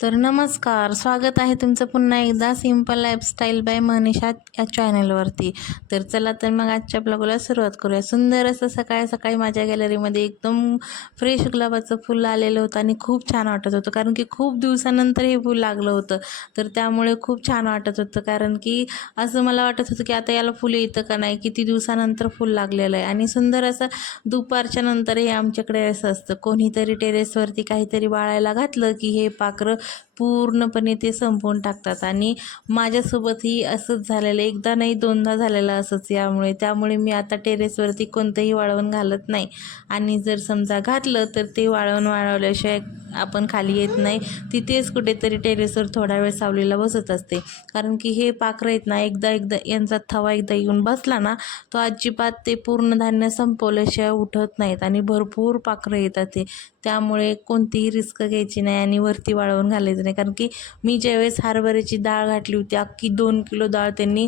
तर नमस्कार, स्वागत आहे तुमचं पुन्हा एकदा सिंपल लाईफस्टाईल बाय मनीषा या चॅनलवरती। तर चला तर मग आजच्या ब्लॉगला सुरुवात करूया। सुंदर असं सकाळी सकाळी माझ्या गॅलरीमध्ये एकदम फ्रेश गुलाबाचं फुल आलेलं होतं आणि खूप छान वाटत होतं, कारण की खूप दिवसानंतर हे फूल लागलं होतं। तर त्यामुळे खूप छान वाटत होतं, कारण की असं मला वाटत होतं की आता याला फुल येतं का नाही, किती दिवसानंतर फूल लागलेलं आहे। आणि सुंदर असं दुपारच्या नंतर हे आमच्याकडे असं असतं, कोणीतरी टेरेसवरती काहीतरी वाळायला घातलं की हे पाखरं पूर्णपणे ते संपवून टाकतात। आणि माझ्यासोबतही असंच झालेलं, एकदा नाही दोनदा झालेलं असंच। त्यामुळे मी आता टेरेसवरती कोणतंही वाळवण घालत नाही, आणि जर समजा घातलं तर ते वाळवल्याशिवाय आपण खाली येत नाही, तिथेच कुठेतरी टेरेसवर थोडा वेळ सावलीला बसत असते। कारण की हे पाखरं आहेत ना, एकदा यांचा थवा येऊन बसला ना, तो अजिबात ते पूर्ण धान्य संपवल्याशिवाय उठत नाहीत आणि भरपूर पाखरं येतात ते। त्यामुळे कोणतीही रिस्क घ्यायची नाही आणि वरती वाळवून घालायचं नाही, कारण की मी ज्यावेळेस हरभऱ्याची डाळ घातली होती, अख्खी 2 किलो डाळ त्यांनी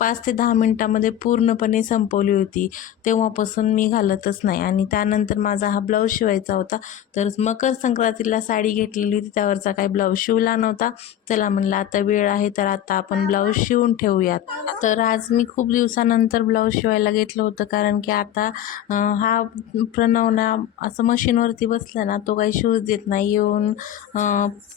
5 ते 10 मिनटामध्ये पूर्णपणे संपवली होती। तेव्हापासून मी घालतच नाही। आणि त्यानंतर माझा हा ब्लाऊज शिवायचा होता, तर मकर संक्रांतीला साडी घेतलेली होती, त्यावरचा काही ब्लाऊज शिवला नव्हता। चला म्हणलं आता वेळ आहे तर आता आपण ब्लाऊज शिवून ठेवूयात। तर आज मी खूप दिवसानंतर ब्लाऊज शिवायला घेतलं होतं, कारण की आता हा प्रणव ना असं मशीनवरती बसला ना, तो काही शिवूच देत नाही, येऊन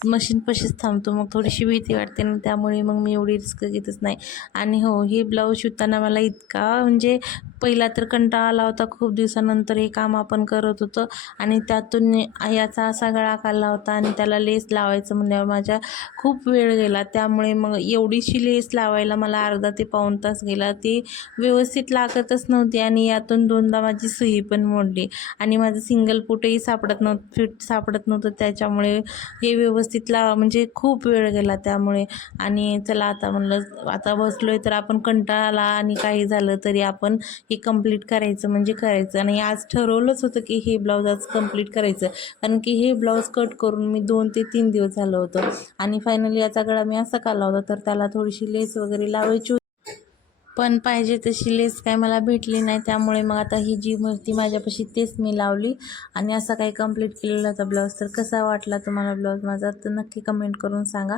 मशीन पशीच थांबतो। मग थोडीशी भीती वाटते ना, त्यामुळे मग मी एवढी रिस्क घेतच नाही। आणि हो, हे ब्लाऊज शिवताना मला इतका म्हणजे पहिला तर कंटाळा आला होता, खूप दिवसानंतर हे काम आपण करत होतो आणि त्यातून याचा असा गळा काढला होता आणि त्याला लेस लावायचं म्हणल्यावर माझ्या खूप वेळ गेला। त्यामुळे मग एवढीशी लेस लावायला मला अर्धा ते पाऊण तास गेला, ती व्यवस्थित लागतच नव्हती आणि यातून दोनदा माझी सुई पण मोडली आणि माझं सिंगल पुटही सापडत नव्हतं, त्याच्यामुळे हे व्यवस्थित म्हणजे खूप वेळ गेला त्यामुळे। आणि चला आता म्हणलं, आता बसलोय तर आपण कंटाळा आणि काही झालं तरी आपण हे कंप्लीट करायचं म्हणजे करायचं। आणि आज ठरवलंच होतं की हे ब्लाऊज आज कंप्लीट करायचं, कारण की हे ब्लाऊज कट करून मी 2 ते 3 दिवस झालं होतं। आणि फायनली याचा गळा मी असा काढला होता, तर त्याला थोडीशी लेस वगैरे लावायची होती, पण पाहिजे तशी लेस काय मला भेटली नाही। त्यामुळे मग आता ही जी होती माझ्यापाशी तेच मी लावली आणि असा काही कंप्लीट केलेला होता ब्लाऊज। तर कसा वाटला तुम्हाला ब्लाऊज माझा, तर नक्की कमेंट करून सांगा।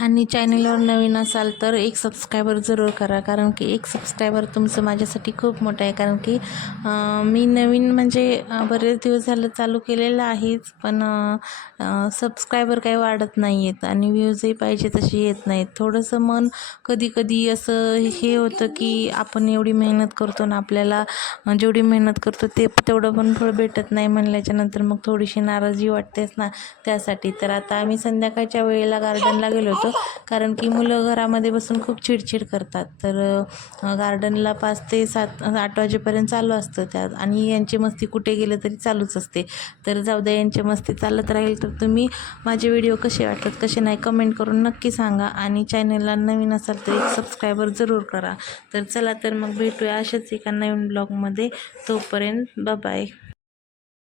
आणि चॅनलवर नवीन असाल तर एक सबस्क्रायबर जरूर करा, कारण की एक सबस्क्रायबर तुमचं माझ्यासाठी खूप मोठं आहे। कारण की मी नवीन म्हणजे बरेच दिवस झालं चालू केलेलं आहेच, पण सबस्क्रायबर काही वाढत नाही आहेत आणि व्ह्यूजही पाहिजे तशी येत नाहीत। थोडंसं मन कधी कधी असं हे होतं की आपण एवढी मेहनत करतो ना, आपल्याला जेवढी मेहनत करतो ते तेवढं पण फळ भेटत नाही म्हणल्याच्यानंतर मग थोडीशी नाराजी वाटतेच ना, त्यासाठी। तर आता आम्ही संध्याकाळच्या वेळेला गार्डनला गेलो होतो, कारण की मुलं घरामध्ये बसून खूप चिडचिड करतात। तर गार्डनला 5 ते 8 वाजेपर्यंत चालू असतं त्यात, आणि यांची मस्ती कुठे गेलं तरी चालूच असते। तर जाऊ द्या, यांची मस्ती चालत राहील। तर तुम्ही माझे व्हिडिओ कसे वाटतात कसे नाही कमेंट करून नक्की सांगा, आणि चॅनलला नवीन असाल तर एक सबस्क्रायबर जरूर करा। तर चला तर मग भेटूया अशाच एका नवीन ब्लॉगमध्ये, तोपर्यंत बाय बाय।